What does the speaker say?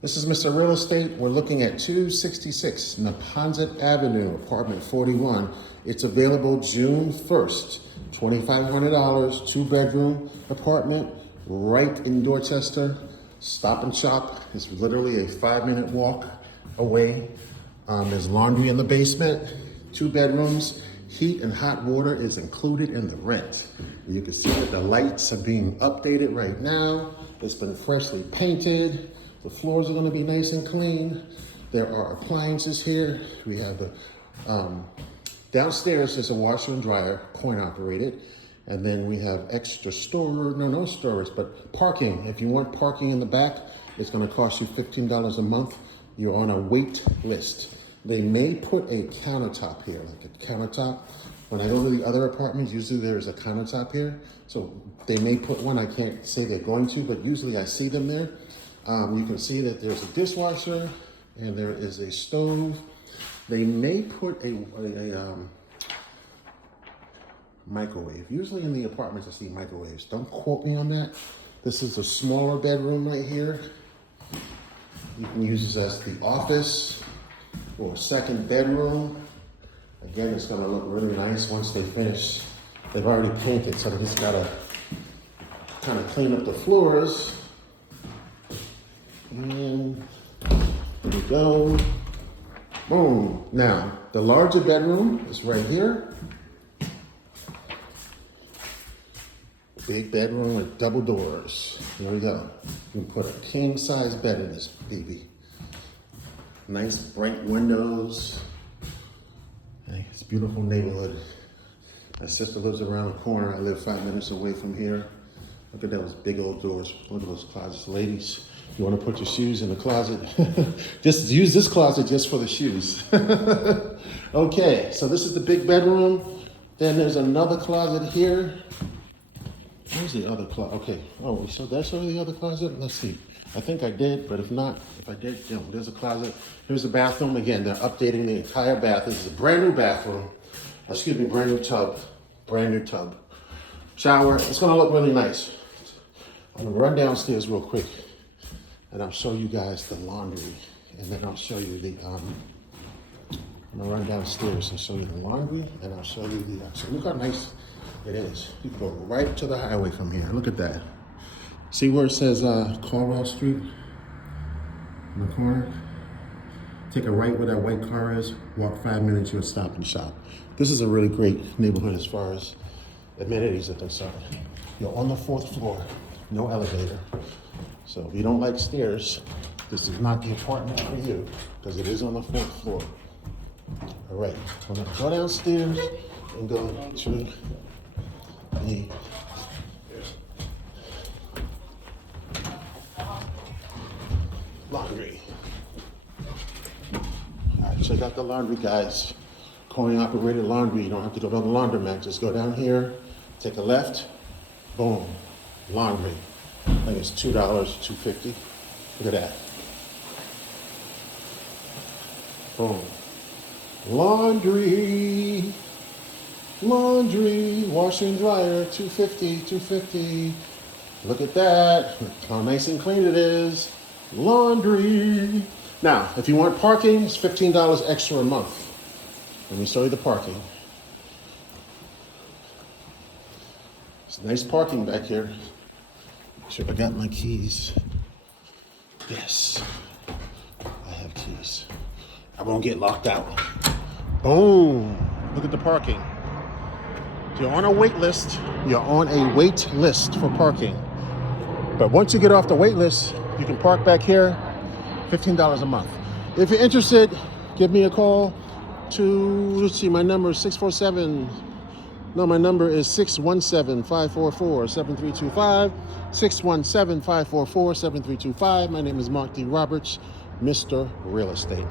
This is Mr. Real Estate. We're looking at 266 Neponset Avenue, apartment 41. It's available June 1st. $2,500, 2-bedroom apartment right in Dorchester. Stop and shop. It's literally a 5-minute walk away. There's laundry in the basement, 2 bedrooms. Heat and hot water is included in the rent. You can see that the lights are being updated right now. It's been freshly painted. The floors are going to be nice and clean. There are appliances here. We have the downstairs is a washer and dryer, coin operated. And then we have extra storage, no storage, but parking. If you want parking in the back, it's going to cost you $15 a month. You're on a wait list. They may put a countertop here, like a countertop. When I go to the other apartments, usually there's a countertop here. So they may put one. I can't say they're going to, but usually I see them there. You can see that there's a dishwasher and there is a stove. They may put a microwave. Usually in the apartments I see microwaves. Don't quote me on that. This is a smaller bedroom right here. You can use this as the office or a second bedroom. Again, it's gonna look really nice once they finish. They've already painted, so they just gotta kind of clean up the floors. And there we go. Boom. Now, the larger bedroom is right here. Big bedroom with double doors. Here we go. You can put a king size bed in this baby. Nice bright windows. Hey, it's a beautiful neighborhood. My sister lives around the corner. I live 5 minutes away from here. Look at those big old doors. Look at those closets, ladies. You want to put your shoes in the closet? Just use this closet just for the shoes. Okay, so this is the big bedroom. Then there's another closet here. Where's the other closet? Okay. Oh, so that's over the other closet? Let's see. I think I did, but if not, if I did, yeah, there's a closet. Here's the bathroom. Again, they're updating the entire bath. This is a brand new bathroom. Excuse me, brand new tub. Brand new tub. Shower. It's going to look really nice. I'm going to run downstairs real quick, and I'll show you guys the laundry. And then I'll show you the, I'm going to run downstairs and show you the laundry, and I'll show you the, so look how nice it is. You can go right to the highway from here. Look at that. See where it says Carwell Street in the corner? Take a right where that white car is, walk 5 minutes, you'll stop and shop. This is a really great neighborhood as far as amenities are concerned. You're on the 4th floor, no elevator. So if you don't like stairs, this is not the apartment for you because it is on the 4th floor. All right, I'm gonna go downstairs and go to the laundry. All right, check out the laundry, guys. Coin operated laundry. You don't have to go to the laundromat. Just go down here, take a left, boom, laundry. I think it's $2, $2.50. Look at that. Boom. Laundry. Laundry, washer and dryer, $2.50, $2.50. Look at that. Look how nice and clean it is. Laundry. Now, if you want parking, it's $15 extra a month. Let me show you the parking. It's nice parking back here. Make sure I got my keys. Yes, I have keys. I won't get locked out. Boom. Look at the parking. You're on a wait list. You're on a wait list for parking. But once you get off the wait list, you can park back here, $15 a month. If you're interested, give me a call to, let's see, my number is 647. No, my number is 617-544-7325. 617-544-7325. My name is Mark D. Roberts, Mr. Real Estate.